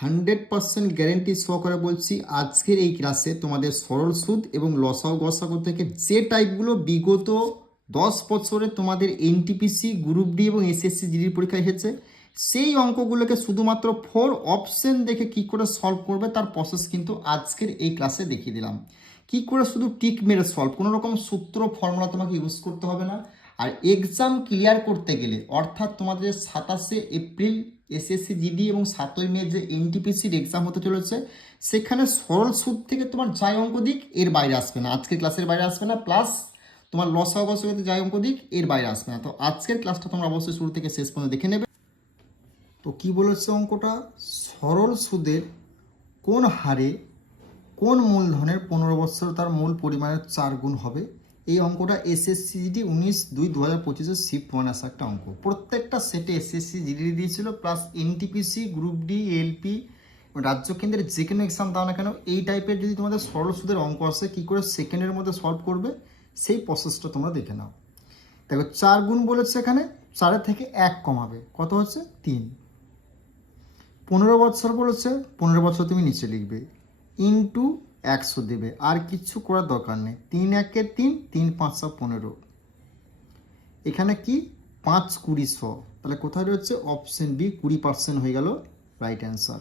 100% guarantee সহকারে বলছি, আজকের এই ক্লাসে তোমাদের সরল সুদ এবং লসাগু গসাগু থেকে যে টাইপগুলো বিগত 10 বছরে তোমাদের এনটিপিসি গ্রুপ ডি এবং এসএসসি জিডির পরীক্ষায় এসেছে, সেই অঙ্কগুলোকে শুধুমাত্র 4 অপশন দেখে কি করে সলভ করবে তার প্রসেস কিন্তু আজকের এই ক্লাসে দেখিয়ে দিলাম। কি করে শুধু টিক মেরে সলভ, কোনো রকম সূত্র ফর্মুলা তোমাকে ইউজ করতে হবে না। আর এক্সাম ক্লিয়ার করতে গেলে, অর্থাৎ তোমাদের 27শে এপ্রিল এসএসসি জিডি এবং 7ই মে যে এনটিপিসির এক্সাম হতে চলেছে, সেখানে সরল সুদ থেকে তোমার যাই অঙ্ক দিক এর বাইরে আসবে না, আজকের ক্লাসের বাইরে আসবে না, প্লাস তোমার লসাগু গসাগুতে যাই অঙ্ক দিক এর বাইরে আসবে না। তো আজকের ক্লাসটা তোমরা অবশ্যই শুরু থেকে শেষ পর্যন্ত দেখে নেবে। তো কি বলেছে অঙ্কটা, সরল সুদের কোন হারে কোন মূলধনের 15 বছর তার মূল পরিমাণের 4 গুণ হবে। এই অঙ্কটা এসএসসি জিডি 19/2/2025 শিফট 1 আসা একটা অঙ্ক। প্রত্যেকটা সেটে এসএসসি জিডি দিয়েছিল, plus NTPC group D LP রাজ্য কেন্দ্রের যে কোনো এক্সাম দাও না কেন, এই টাইপের যদি তোমাদের সরল সুদের অঙ্ক আসে, কী করে সেকেন্ডের মধ্যে সলভ করবে সেই প্রসেসটা তোমরা দেখে নাও। দেখো 4 গুণ বলেছে, এখানে 4 থেকে 1 কমাবে, কত হচ্ছে 3। 15 বছর বলেছে, 15 বছর তুমি নিচে লিখবে, ইন্টু 100 দেবে, আর কিচ্ছু করার দরকার নেই। 3 1 3, 3 5 15, এখানে কি 5 20 100, তাহলে কোথায় রয়েছে অপশন বি 20% হয়ে গেল রাইট অ্যান্সার।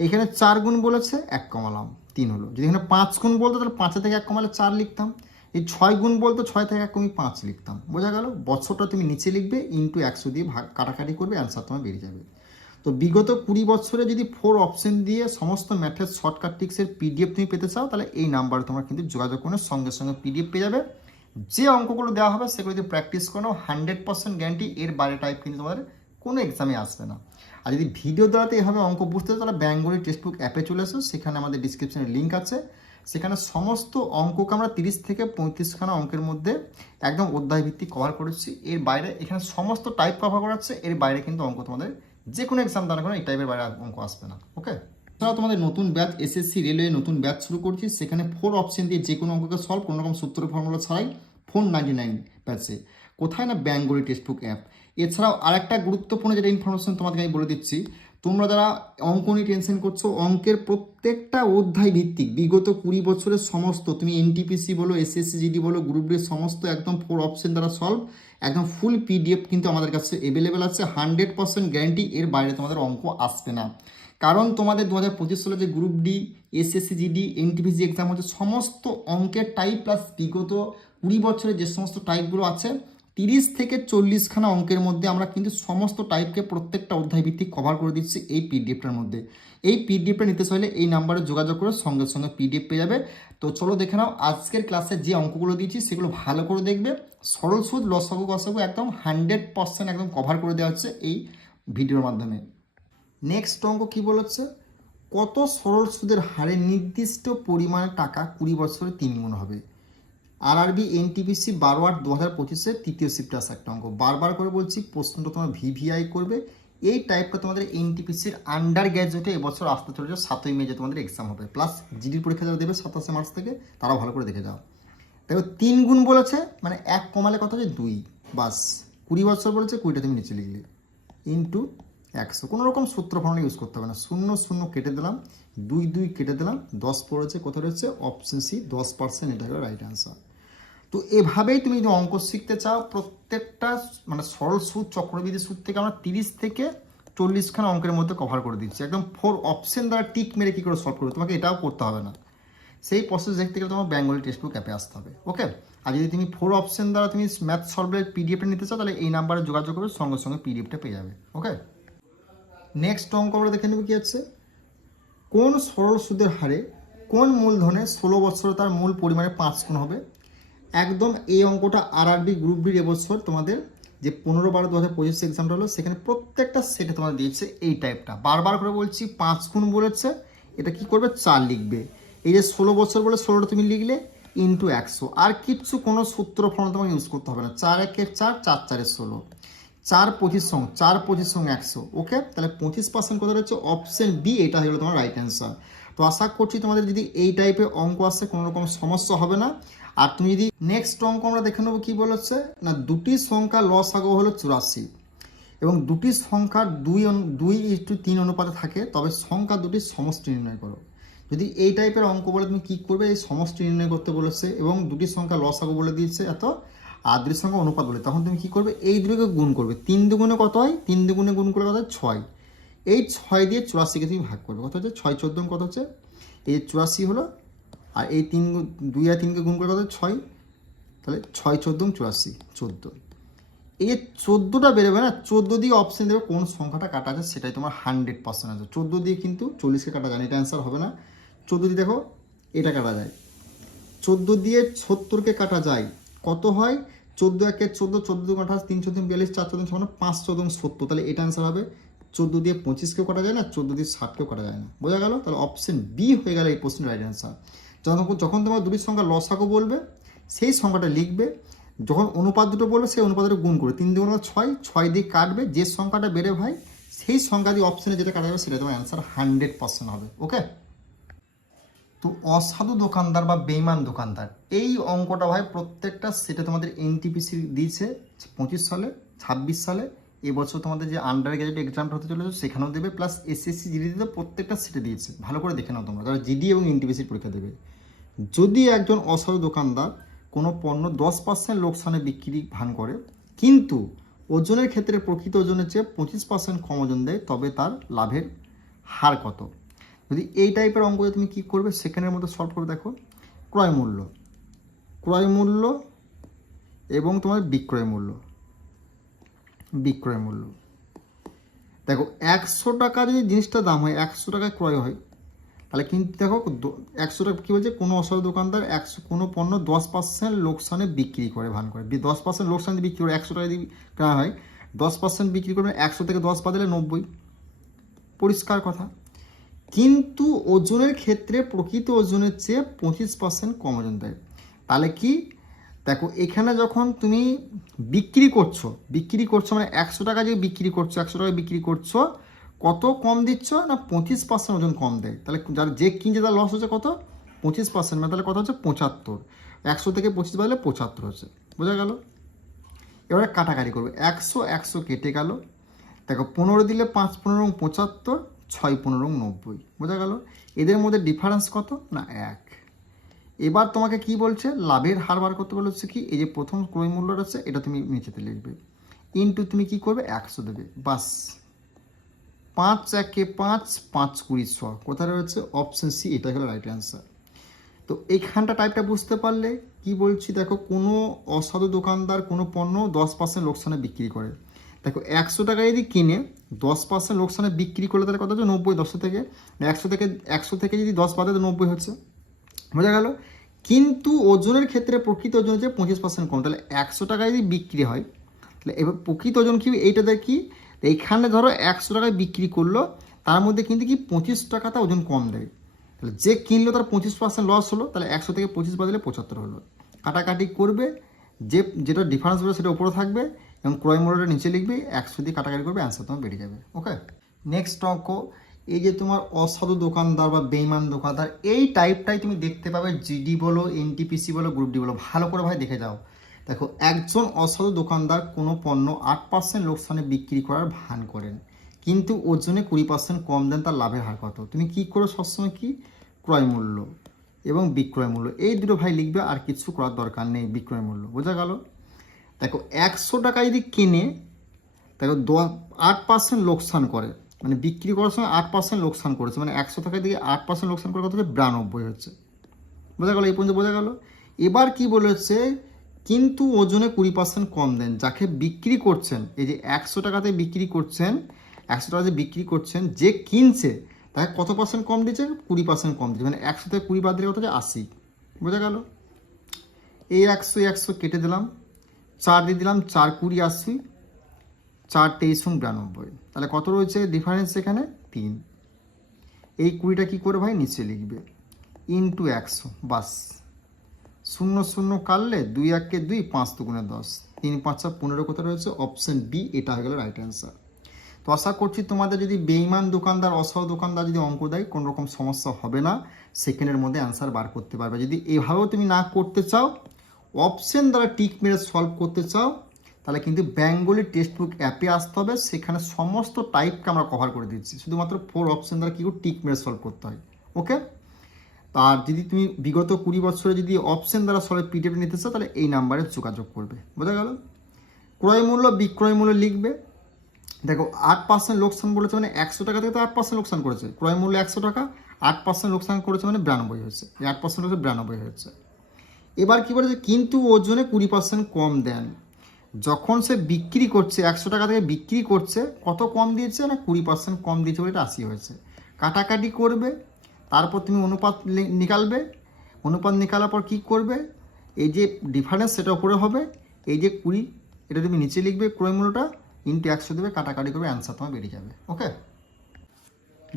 এখানে 4 গুণ বলেছে, 1 কমালাম 3 হলো। যদি এখানে 5 গুণ বলতো তাহলে 5 থেকে 1 কমালে 4 লিখতাম। এই 6 গুণ বলতো 6 থেকে 1 কমিয়ে 5 লিখতাম। বোঝা গেল, বছরটা তুমি নিচে লিখবে, ইন্টু 100 দিয়ে ভাগ কাটাকাটি করবে, অ্যান্সার তোমার বেরিয়ে যাবে। তো বিগত 20 বছরে যদি 4 অপশন দিয়ে সমস্ত ম্যাথের শর্টকাট ট্রিক্সের পিডিএফ তুমি পেতে চাও, তাহলে এই নাম্বারে তোমরা কিন্তু যোগাযোগ করে সঙ্গে সঙ্গে পিডিএফ পেয়ে যাবে। যে অঙ্কগুলো দেওয়া হবে সেগুলো যদি প্র্যাকটিস করো, 100% গ্যারান্টি এর বাইরে টাইপ কিন্তু তোমাদের কোনো এক্সামে আসবে না। আর যদি ভিডিও দ্বারাতে এভাবে অঙ্ক বুঝতে চাও, তাহলে বেঙ্গলি টেক্সটবুক অ্যাপে চলে এসো, সেখানে আমাদের ডিসক্রিপশনে লিঙ্ক আছে। সেখানে সমস্ত অঙ্ককে আমরা 30 থেকে 35খানা অঙ্কের মধ্যে একদম অধ্যায় ভিত্তিক কভার করেছি। এর বাইরে এখানে সমস্ত টাইপ কভার করা হচ্ছে, এর বাইরে কিন্তু অঙ্ক তোমাদের যে কোনো এক্সাম দাঁড়া কোনো এই টাইপের বাইরে অঙ্ক আসবে না। ওকে, এছাড়াও তোমাদের নতুন ব্যাচ এসএসসি রেলওয়ে নতুন ব্যাচ শুরু করছি, সেখানে 4 অপশন দিয়ে যে কোনো অঙ্ককে সলভ, কোনো রকম সূত্র ফর্মুলা ছাড়াই, 499 ব্যাচে। কোথায় না বেঙ্গলি টেক্সটবুক অ্যাপ। এছাড়াও আরেকটা গুরুত্বপূর্ণ যেটা ইনফরমেশন তোমাদেরকে আমি বলে দিচ্ছি, তোমরা যারা অঙ্ক নিয়ে টেনশন করছো, অঙ্কের প্রত্যেকটা অধ্যায় ভিত্তিক বিগত 20 বছরের সমস্ত, তুমি এনটিপিসি বলো, এসএসসি জিডি বলো, গ্রুপ ডি সমস্ত একদম 4 অপশন দ্বারা সলভ, একদম ফুল পিডিএফ কিন্তু আমাদের কাছে অ্যাভেলেবেল আছে। 100% গ্যারান্টি এর বাইরে তোমাদের অঙ্ক আসবে না। কারণ তোমাদের 2025 সালে যে group D SSC GD NTPC exam হচ্ছে, সমস্ত অঙ্কের টাইপ প্লাস বিগত 20 বছরের যে সমস্ত টাইপগুলো আছে, 30 থেকে 40খানা অঙ্কের মধ্যে আমরা কিন্তু সমস্ত টাইপকে প্রত্যেকটা অধ্যায় ভিত্তিক কভার করে দিচ্ছি এই পিডিএফটার মধ্যে। এই পিডিএফটা নিতে চাইলে এই নাম্বারে যোগাযোগ করে সঙ্গে সঙ্গে পিডিএফ পেয়ে যাবে। তো চলো দেখে নাও আজকের ক্লাসে যে অঙ্কগুলো দিয়েছি সেগুলো ভালো করে দেখবে। সরল সুদ লসাগু গসাগু একদম 100% একদম কভার করে দেওয়া হচ্ছে এই ভিডিওর মাধ্যমে। নেক্সট অঙ্ক কি বলেছে, কত সরল সুদের হারে নির্দিষ্ট পরিমাণে টাকা 20 বছরে 3 গুণ হবে। আরআরবি এনটিপিসি 12/8/2025 তৃতীয় শিফটে আসা একটা অঙ্ক। বারবার করে বলছি, প্রশ্নটা তোমার ভিভিআই করবে। এই টাইপটা তোমাদের এনটিপিসির আন্ডার গ্র্যাজুয়েটে এবছর আসতে চলেছে, 7ই মে যে তোমাদের এক্সাম হবে, প্লাস জিডির পরীক্ষা যারা দেবে 27শে মার্চ থেকে, তারাও ভালো করে দেখে যাও। দেখো 3 গুণ বলেছে, মানে 1 কমালে কত হচ্ছে 2, বাস। 20 বছর বলেছে, 20টা তুমি নিচে লিখলে, ইন্টু 100। কোনো রকম সূত্র ফর্মুলা ইউজ করতে হবে না, 0 0 কেটে দিলাম, 2 2 কেটে দিলাম, 10 পড়েছে, কত রয়েছে অপশন সি 10%, এটা হলো রাইট অ্যান্সার। তো এভাবেই তুমি যদি অঙ্ক শিখতে চাও, প্রত্যেকটা মানে সরল সুদ চক্রবৃদ্ধি সুদ থেকে আমরা 30 থেকে 40খানা অঙ্কের মধ্যে কভার করে দিচ্ছি, একদম 4 অপশন দ্বারা টিক মেরে কী করে সলভ করবে, তোমাকে এটাও করতে হবে না। সেই প্রসেস দেখতে গেলে তোমার বেঙ্গলি টেক্সটবুক অ্যাপে আসতে হবে। ওকে, আর যদি তুমি 4 অপশন দ্বারা তুমি ম্যাথ সলভের পিডিএফটা নিতে চাও, তাহলে এই নাম্বারে যোগাযোগ করবে, সঙ্গে সঙ্গে পিডিএফটা পেয়ে যাবে। ওকে, নেক্সট অঙ্ক আমরা দেখে নেব কি আছে, কোন সরল সুদের হারে কোন মূলধনের 16 বছরে তার মূল পরিমাণে 5 গুণ হবে। একদম এই অঙ্কটা আরআরবি গ্রুপ ডির এবছর তোমাদের যে 15/12/2025 এক্সামটা হলো, সেখানে প্রত্যেকটা সেটে তোমাদের দিয়েছে এই টাইপটা। বারবার করে বলছি, 5 গুণ বলেছে, এটা কি করবে 4 লিখবে। এই যে 16 বছর বলে 16টা তুমি লিখলে, ইন্টু 100, আর কিচ্ছু কোনো সূত্র ফর্মুলা তোমাকে ইউজ করতে হবে না। 4 1 4, 4 4 16, 4 25 সঙ্গে 4 25 সঙ্গে 100। ওকে, তাহলে 25% কোথায় রয়েছে অপশন বি, এটা হয়ে গেলো তোমার রাইট অ্যান্সার। তো আশা করছি তোমাদের যদি এই টাইপের অঙ্ক আসে কোনো রকম সমস্যা হবে না। আর তুমি যদি নেক্সট অঙ্ক আমরা দেখে নেবো কি বলেছে না, দুটি সংখ্যা লসাগু হলো 84, এবং দুটি সংখ্যার 2:3 অনুপাতে থাকে, তবে সংখ্যা দুটির সমষ্টি নির্ণয় করো। যদি এই টাইপের অঙ্ক বলে তুমি কী করবে, এই সমষ্টি নির্ণয় করতে বলেছে এবং দুটি সংখ্যা লসাগু বলে দিয়েছে এত, আর দুটি সংখ্যা অনুপাত বলে, তখন তুমি কী করবে, এই দুটোকে গুণ করবে। 3 দুগুণে কত হয়, 3 দুগুণে গুণ করে কত হয় 6, এই 6 দিয়ে 84কে তুমি ভাগ করবে, কত হচ্ছে 6 14 কত হচ্ছে, এই 84 হলো, আর এই 2 আর 3কে গুণ করে কত 6, তাহলে 6 14 84 14। এই যে 14টা বেরোবে না, 14 দিয়ে অপশন দেবে কোন সংখ্যাটা কাটা আছে, সেটাই তোমার 100% আছে। 14 দিয়ে কিন্তু 40কে কাটা যায় না, এটা অ্যান্সার হবে না। 14 দিয়ে দেখো এটা কাটা যায়, 14 দিয়ে 70কে কাটা যায়, কত হয় 14 একে 14, 14 2 28, 3 14 42, 4 14 সমান 5 14 70, তাহলে এটা অ্যান্সার হবে। 14 দিয়ে 25কেও কাটা যায় না, 14 দিয়ে 60কেও কাটা যায় না, বোঝা গেল? তাহলে অপশন বি হয়ে গেল এই প্রশ্নের রাইট অ্যান্সার। যখন তোমার দুটি সংখ্যা লসাগু বলবে সেই সংখ্যাটা লিখবে, যখন অনুপাত দুটো বলবে সেই অনুপাতটা গুণ করে 3 2 6, 6 দিয়ে কাটবে, যে সংখ্যাটা বেড়ে ভাই সেই সংখ্যা দিয়ে অপশনে যেটা কাটা যাবে সেটা তোমার অ্যান্সার 100% হবে। ওকে, তো অসাধু দোকানদার বা বেইমান দোকানদার, এই অঙ্কটা ভাই প্রত্যেকটা সেটা তোমাদের এনটিপিসি দিয়েছে 25 সালে, 26 সালে, এবছর তোমাদের যে আন্ডার গ্র্যাজুয়েট এক্সামটা হতে চলেছে সেখানেও দেবে, প্লাস এসএসসি জিডি দিতে প্রত্যেকটা সেটে দিয়েছে। ভালো করে দেখে নাও তোমরা যারা জিডি এবং এনটিপিসির পরীক্ষা দেবে। যদি একজন অসাধু দোকানদার কোনো পণ্য 10% লোকসানে বিক্রি ভান করে, কিন্তু ওজনের ক্ষেত্রে প্রকৃত ওজনের চেয়ে 25% কম ওজন দেয়, তবে তার লাভের হার কত? যদি এই টাইপের অঙ্ক তুমি কী করবে, সেকেন্ডের মধ্যে সলভ করে দেখো। ক্রয় মূল্য এবং তোমার বিক্রয় মূল্য দেখো 100 টাকা যদি জিনিসটার দাম হয়, 100 টাকায় ক্রয় হয়, তাহলে কিন্তু দেখো 100 টাকা কী বলছে, কোনো অসাধু দোকানদার কোনো পণ্য 10% লোকসানে বিক্রি করে ভান করে, 10% লোকসানে বিক্রি করে 100 টাকা যদি কেনা হয়, 10% বিক্রি করবে, 100 থেকে 10 বাদ দিলে 90, পরিষ্কার কথা। কিন্তু ওজনের ক্ষেত্রে প্রকৃত ওজনের চেয়ে 25% কম ওজন দেয়, তাহলে কি দেখো এখানে যখন তুমি বিক্রি করছো মানে 100 টাকা যে বিক্রি করছো, 100 টাকা বিক্রি করছো, কত কম দিচ্ছ না 25% ওজন কম দেয়, তাহলে যার যে কিনছে তার লস হচ্ছে কত 25%, মানে তাহলে কত হচ্ছে 75, 100 থেকে 25 বাদলে 75 হচ্ছে, বোঝা গেল? এবারে কাটাকাটি করবে, 100 কেটে গেল, দেখো 15 দিলে 5 15 75, 6 15 90, বোঝা গেল? এদের মধ্যে ডিফারেন্স কত না 1। এবার তোমাকে কি বলছে, লাভের হার বার করতে বলেছে কি, এই যে প্রথম ক্রয় মূল্যটা আছে এটা তুমি নিচেতে লিখবে, ইনটু তুমি কি করবে 100 দেবে, বাস। 5 1 5, 5 20 100, কোথায় রয়েছে অপশন সি, এটা হলো রাইট অ্যান্সার। তো এইখানটা টাইপটা বুঝতে পারলে কি বলছি, দেখো কোনো অসাধু দোকানদার কোনো পণ্য 10% লোকসানে বিক্রি করে, দেখো 100 টাকা যদি কিনে 10% লোকসানে বিক্রি করলে তাহলে কত হচ্ছে 90, 100 থেকে যদি 10 বাদে 90 হচ্ছে, বোঝা গেল? কিন্তু ওজনের ক্ষেত্রে প্রকৃত ওজন হচ্ছে 25% কম, তাহলে 100 টাকা যদি বিক্রি হয়, তাহলে এবার প্রকৃত ওজন কি এইটাদের কি, এইখানে ধরো 100 টাকায় বিক্রি করলো, তার মধ্যে কিন্তু কি 25 টাকাটা ওজন কম দেয়, তাহলে যে কিনলো তার 25% লস হলো, তাহলে 100 থেকে 25 বাদলে 75 হলো। কাটাকাটি করবে, যেটা ডিফারেন্স হবে সেটা উপরে থাকবে এবং ক্রয় মূল্যটা নিচে লিখবে, 100 দিয়ে কাটাকাটি করবে, অ্যান্সার তোমার বেরিয়ে যাবে। ওকে, নেক্সট অঙ্ক, এই যে তোমার অসাধু দোকানদার বা বেইমান দোকানদার, এই টাইপটাই তুমি দেখতে পাবে জিডি বলো, এনটিপিসি বলো, গ্রুপ ডি বলো, ভালো করে ভাই দেখে যাও। দেখো একজন অসাধু দোকানদার কোনো পণ্য 8% লোকসানে বিক্রি করার ভান করেন, কিন্তু ওজনে 20% কম দেন, তার লাভের হার কত? তুমি কি করো সবসময়, কি ক্রয় মূল্য এবং বিক্রয় মূল্য, এই দুটো ভাই লিখবে, আর কিছু করার দরকার নেই, বিক্রয় মূল্য, বোঝা গেল? দেখো 100 টাকা যদি কিনে, দেখো 8% লোকসান করে, মানে বিক্রি করার সময় 8% লোকসান করেছে, মানে 100 টাকা দিয়ে 8% লোকসান করে কত হচ্ছে 92 হচ্ছে, বোঝা গেল? এই পর্যন্ত বোঝা গেল? এবার কি বলেছে, কিন্তু ওজনে 20% কম দেন, যাকে বিক্রি করছেন, এই যে 100 টাকাতে বিক্রি করছেন, 100 টাকাতে বিক্রি করছেন, যে কিনছে তাকে কত পার্সেন্ট কম দিচ্ছে, 20% কম দিচ্ছে, মানে 100 থেকে 20 বাদ দিলে কত হচ্ছে 80, বোঝা গেল? এই 100 কেটে দিলাম, 4 দিয়ে দিলাম, 4 20 80, 4 23 92, তাহলে কত রয়েছে ডিফারেন্স এখানে 3। এই 20টা কী করে ভাই নিচে লিখবে, ইন্টু 100, বাস। 0 0 কাটলে 2 1 2, 5 2 10, 3 5 15, কোথায় রয়েছে অপশন বি, এটা হয়ে গেল রাইট অ্যান্সার। তো আশা করছি তোমাদের যদি বেইমান দোকানদার অসাধু দোকানদার যদি অঙ্ক দেয় কোনো রকম সমস্যা হবে না, সেকেন্ডের মধ্যে অ্যান্সার বার করতে পারবে। যদি এভাবেও তুমি না করতে চাও, অপশন দ্বারা টিক মেরে সলভ করতে চাও, তাহলে কিন্তু বেঙ্গলি টেক্সট বুক অ্যাপে আসতে হবে, সেখানে সমস্ত টাইপকে আমরা কভার করে দিচ্ছি, শুধুমাত্র 4 অপশন দ্বারা কি টিক মেরে সলভ করতে হয়। ওকে, আর যদি তুমি বিগত 20 বছরে যদি অপশন দ্বারা সলভ পিডিএফ নিতে চাও তাহলে এই নাম্বারে যোগাযোগ করবে। বোঝা গেল? ক্রয় মূল্য বিক্রয় মূল্য লিখবে। দেখো 8% লোকসান বলেছে মানে 100 টাকা থেকে তো 8% লোকসান করেছে, ক্রয় মূল্য 100 টাকা, 8% লোকসান করেছে মানে 92 হয়েছে, এই 8% হচ্ছে 92 হয়েছে। এবার কি বলেছে, কিন্তু ওজনে 20% কম দেন। যখন সে বিক্রি করছে 100 টাকা থেকে বিক্রি করছে, কত কম দিয়েছে না 20% কম দিয়েছে বলে এটা 80 হয়েছে। কাটাকাটি করবে, তারপর তুমি অনুপাত নিকালবে, অনুপাত নিকালার পর কী করবে, এই যে ডিফারেন্স সেটা উপরে হবে, এই যে 20 এটা তুমি নিচে লিখবে, ক্রয় মূল্যটা ইন্টু 100 দেবে, কাটাকাটি করবে, অ্যান্সার তোমার বেরিয়ে যাবে। ওকে,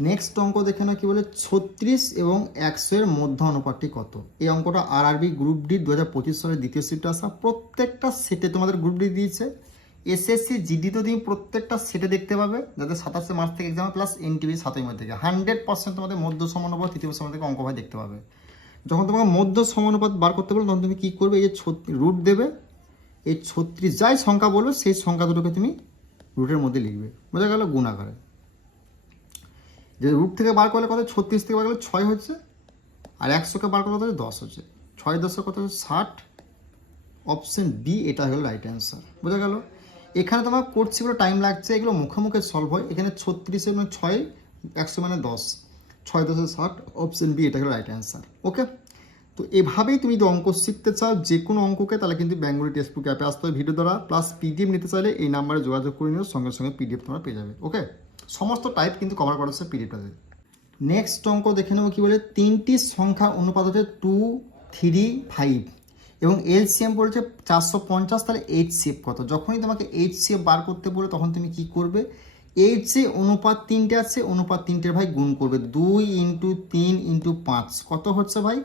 নেক্সট অঙ্ক দেখে নাও কি বলে, 36 এবং 100 এর মধ্য অনুপাতটি কত। এই অঙ্কটা আরআরবি গ্রুপ ডি 2025 সালের দ্বিতীয় শিফটে আসা। প্রত্যেকটা সেটে তোমাদের গ্রুপ ডি দিয়েছে, এসএসসি জিডি তো তুমি প্রত্যেকটা সেটে দেখতে পাবে, যাদের 27 মার্চ থেকে এক্সাম প্লাস এনটিভি 7 মে থেকে 100% তোমাদের মধ্য সমানুপাত তৃতীয় সমান থেকে অঙ্ক ভাই দেখতে পাবে। যখন তোমাকে মধ্য সমানুপাত বার করতে বলো তখন তুমি কী করবে, এই যে রুট দেবে, এই 36 যাই সংখ্যা বলবে সেই সংখ্যা দুটোকে তুমি রুটের মধ্যে লিখবে। বোঝা গেল? গুণ আকারে। যে রুট থেকে বার করলে কত, 36 থেকে বার করলে 6 হচ্ছে, আর 100কে বার করলে কত হচ্ছে 10 হচ্ছে, 6 10 কত হচ্ছে 60। অপশন বি এটা হলো রাইট অ্যান্সার। বোঝা গেল? এখানে তোমার করছি বলে টাইম লাগছে, এগুলো মুখে মুখে সলভ হয়। এখানে 36 মানে 6, 100 মানে 10, 6 10 60, অপশন বি এটা হলো রাইট অ্যান্সার। ওকে, তো এভাবেই তুমি যদি অঙ্ক শিখতে চাও যে কোনো অঙ্ককে, তাহলে কিন্তু বেঙ্গলি টেক্সট বুক অ্যাপে আসতে হবে ভিডিও দ্বারা, প্লাস পিডিএফ নিতে চাইলে এই নাম্বারে যোগাযোগ করে নিও, সঙ্গে সঙ্গে পিডিএফ তোমরা পেয়ে যাবে। ওকে, সমস্ত টাইপ কিন্তু কভার করা হচ্ছে পিডিএফটাতে। নেক্সট অঙ্ক দেখে নেবো কি বলে, 3টি সংখ্যা অনুপাত হচ্ছে 2 3 5 এবং এলসিএম বলছে 450, তাহলে HCF কত। যখনই তোমাকে HCF বার করতে বলে তখন তুমি কি করবে, এই যে অনুপাত 3টে আছে, অনুপাত 3টের ভাই গুণ করবে, 2 × 3 × 5 কত হচ্ছে ভাই,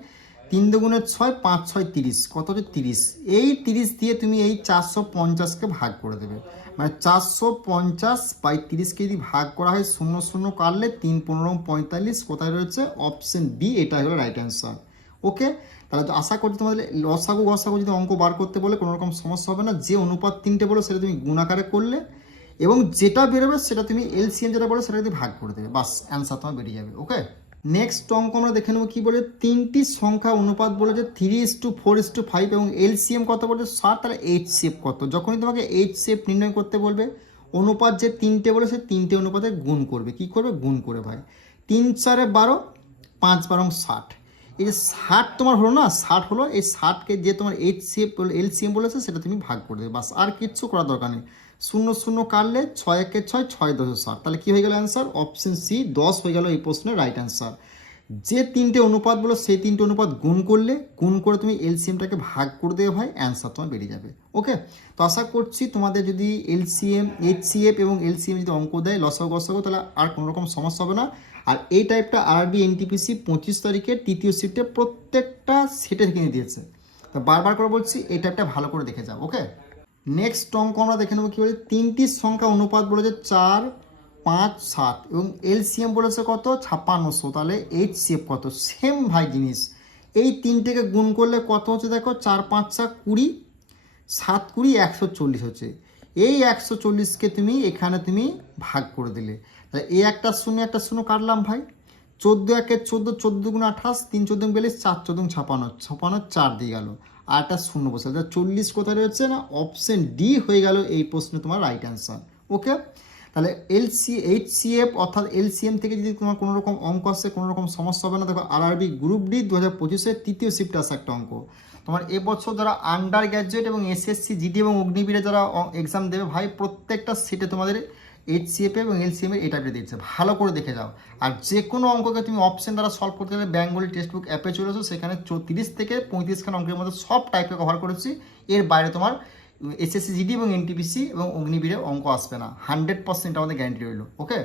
3 দুগুণে 6, 5 6 30, কত হচ্ছে 30। এই 30 দিয়ে তুমি এই 450কে ভাগ করে দেবে, মানে 450/30কে যদি ভাগ করা হয় 0 0 কাটলে 3 15 45, কোথায় রয়েছে, অপশন বি এটা হলো রাইট অ্যান্সার। ওকে, তাহলে তো আশা করছি তোমাদের লসাগু গসাগু যদি অঙ্ক বার করতে বলে কোনো রকম সমস্যা হবে না। যে অনুপাত 3টে বলো সেটা তুমি গুণ আকারে করলে, এবং যেটা বেরোবে সেটা তুমি এলসিএম যেটা বলো সেটা যদি ভাগ করে দেবে, বাস অ্যান্সার তোমার বেরিয়ে যাবে। ওকে, নেক্সট অঙ্ক আমরা দেখে নেবো কি বলে, 3টি সংখ্যা অনুপাত বলেছে 3:4:5 এবং এলসিএম কত বলেছে 7, তাহলে HCF কত। যখনই তোমাকে HCF নির্ণয় করতে বলবে, অনুপাত যে 3টে বলে সেই 3টে অনুপাতে গুণ করবে, কি করবে, গুণ করে ভাই, 3 4 12, 5 12 60। এই যে 60 তোমার হলো না, 60 হলো, এই 60কে যে তোমার HCF এলসিএম বলেছে সেটা তুমি ভাগ করে দেবে, বাস আর কিচ্ছু করার দরকার নেই। 0 0 কাটলে 6 1 6, 6 10 60, তাহলে কী হয়ে গেল অ্যান্সার, অপশন সি 10 হয়ে গেল এই প্রশ্নের রাইট অ্যান্সার। যে 3টে অনুপাত বলো সেই 3টে অনুপাত গুণ করলে, গুণ করে তুমি এলসিএমটাকে ভাগ করে দেবে ভাই, অ্যান্সার তোমার বেরিয়ে যাবে। ওকে, তো আশা করছি তোমাদের যদি এলসিএম HCF এবং এলসিএম যদি অঙ্ক দেয় লসাগু গসাগু, তাহলে আর কোনো রকম সমস্যা হবে না। আর এই টাইপটা আরআরবি এনটিপিসি 25 তারিখে তৃতীয় শিফটে প্রত্যেকটা সেটে থেকে দিয়েছে, তো বারবার করে বলছি এই টাইপটা ভালো করে দেখে যাও। ওকে, নেক্সট অঙ্ক আমরা দেখে নেবো কি বলে, 3টি সংখ্যা অনুপাত বলেছে 4 5 7 এবং এলসিএম বলেছে কত 5600, তাহলে HCF কত। সেম ভাই জিনিস, এই 3টেকে গুণ করলে কত হচ্ছে দেখো, 4 5 20, 7 20 140 হচ্ছে। এই 140কে তুমি এখানে তুমি ভাগ করে দিলে, তাহলে এই একটা শূন্য একটা শূন্য কাটলাম ভাই, 14 1 14, 14 2 28, 3 14 42, 4 14 56, 56 4 দিয়ে গেল, আর একটা শূন্য বসে, তাহলে 40 কোথায় রয়েছে না, অপশন ডি হয়ে গেল এই প্রশ্নে তোমার রাইট অ্যান্সার। ওকে, তাহলে HCF অর্থাৎ এলসিএম থেকে যদি তোমার কোনো রকম অঙ্ক আসছে কোনো রকম সমস্যা হবে না। দেখো আরআরবি গ্রুপ ডি 2025-এর তৃতীয় শিফটে আসা একটা অঙ্ক, তোমার এবছর যারা আন্ডার গ্র্যাজুয়েট এবং এসএসসি জিডি এবং অগ্নিবীরে যারা এক্সাম দেবে ভাই, প্রত্যেকটা সিটে তোমাদের HCF এবং এলসিএম এর এটা দিচ্ছে, ভালো করে দেখে যাও। আর যে কোনো অঙ্ককে তুমি অপশন দ্বারা সলভ করতে গেলে বেঙ্গলি টেক্সট বুক অ্যাপে চলে আসো, সেখানে 30 থেকে 35খানা অঙ্কের মধ্যে সব টাইপকে কভার করেছি। এর বাইরে তোমার এসএসসি জিডি এবং এনটিপিসি এবং অগ্নিবীরে অঙ্ক আসবে না, 100% আমাদের গ্যারান্টি রইল। ওকে।